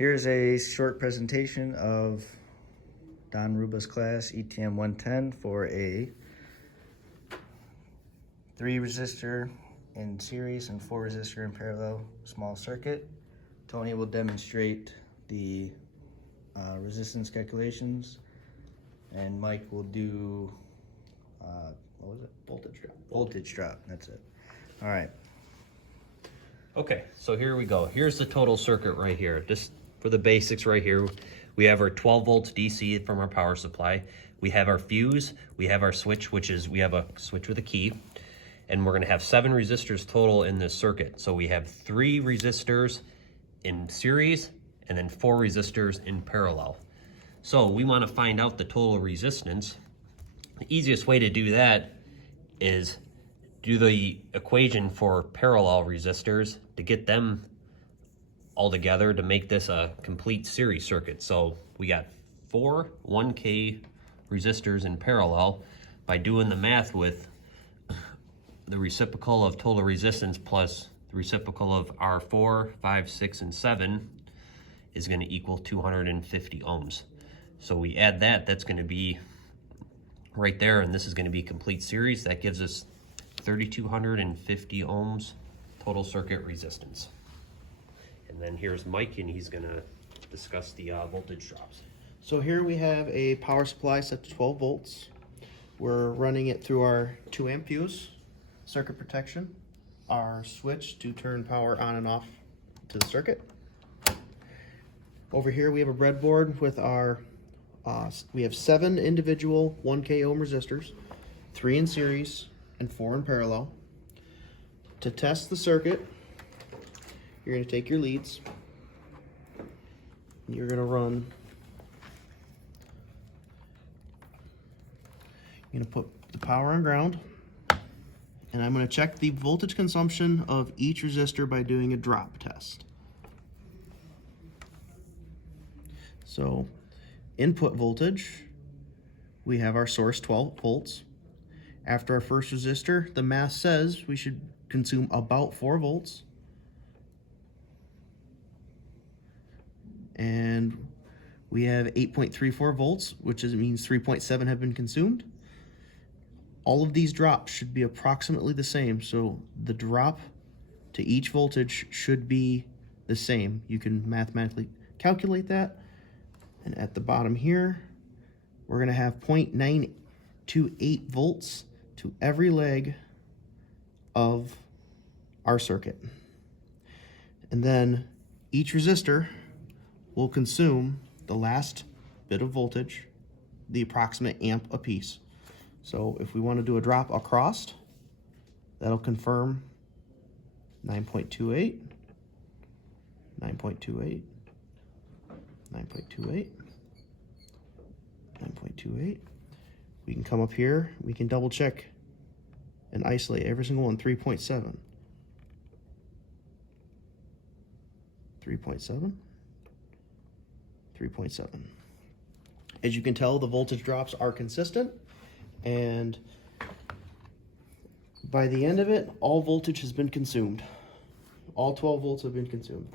Here's a short presentation of Don Ruba's class ETM 110 for a 3 resistor in series and 4 resistor in parallel small circuit. Tony will demonstrate the resistance calculations, and Mike will do what was it? Voltage drop. Voltage drop. That's it. All right. Okay, so here we go. Here's the total circuit right here. Just for the basics right here, we have our 12 volts DC from our power supply. We have our fuse, we have our switch, which is, we have a switch with a key, and we're gonna have 7 resistors total in this circuit. So we have 3 resistors in series and then 4 resistors in parallel. So we wanna find out the total resistance. The easiest way to do that is do the equation for parallel resistors to get them all together to make this a complete series circuit. So we got 4 1K resistors in parallel. By doing the math with the reciprocal of total resistance plus the reciprocal of R4, 5, 6, and 7 is going to equal 250 ohms. So we add that, that's going to be right there, and this is going to be complete series. That gives us 3,250 ohms total circuit resistance. And then here's Mike, and he's going to discuss the voltage drops. So here we have a power supply set to 12 volts. We're running it through our 2 amp fuse, circuit protection, our switch to turn power on and off to the circuit. Over here we have a breadboard with our, we have 7 individual 1K ohm resistors, 3 in series and 4 in parallel. To test the circuit, you're going to take your leads, you're going to run, you're going to put the power on ground, and I'm going to check the voltage consumption of each resistor by doing a drop test. So input voltage, we have our source 12 volts. After our first resistor, the math says we should consume about 4 volts. And we have 8.34 volts, which means 3.7 have been consumed. All of these drops should be approximately the same, so the drop to each voltage should be the same. You can mathematically calculate that. And at the bottom here, we're going to have 0.928 volts to every leg of our circuit. And then each resistor will consume the last bit of voltage, the approximate amp apiece. So if we want to do a drop across, that'll confirm 9.28, 9.28, 9.28, 9.28. We can come up here, we can double check and isolate every single one. 3.7, 3.7, 3.7. As you can tell, the voltage drops are consistent, and by the end of it, all voltage has been consumed. All 12 volts have been consumed.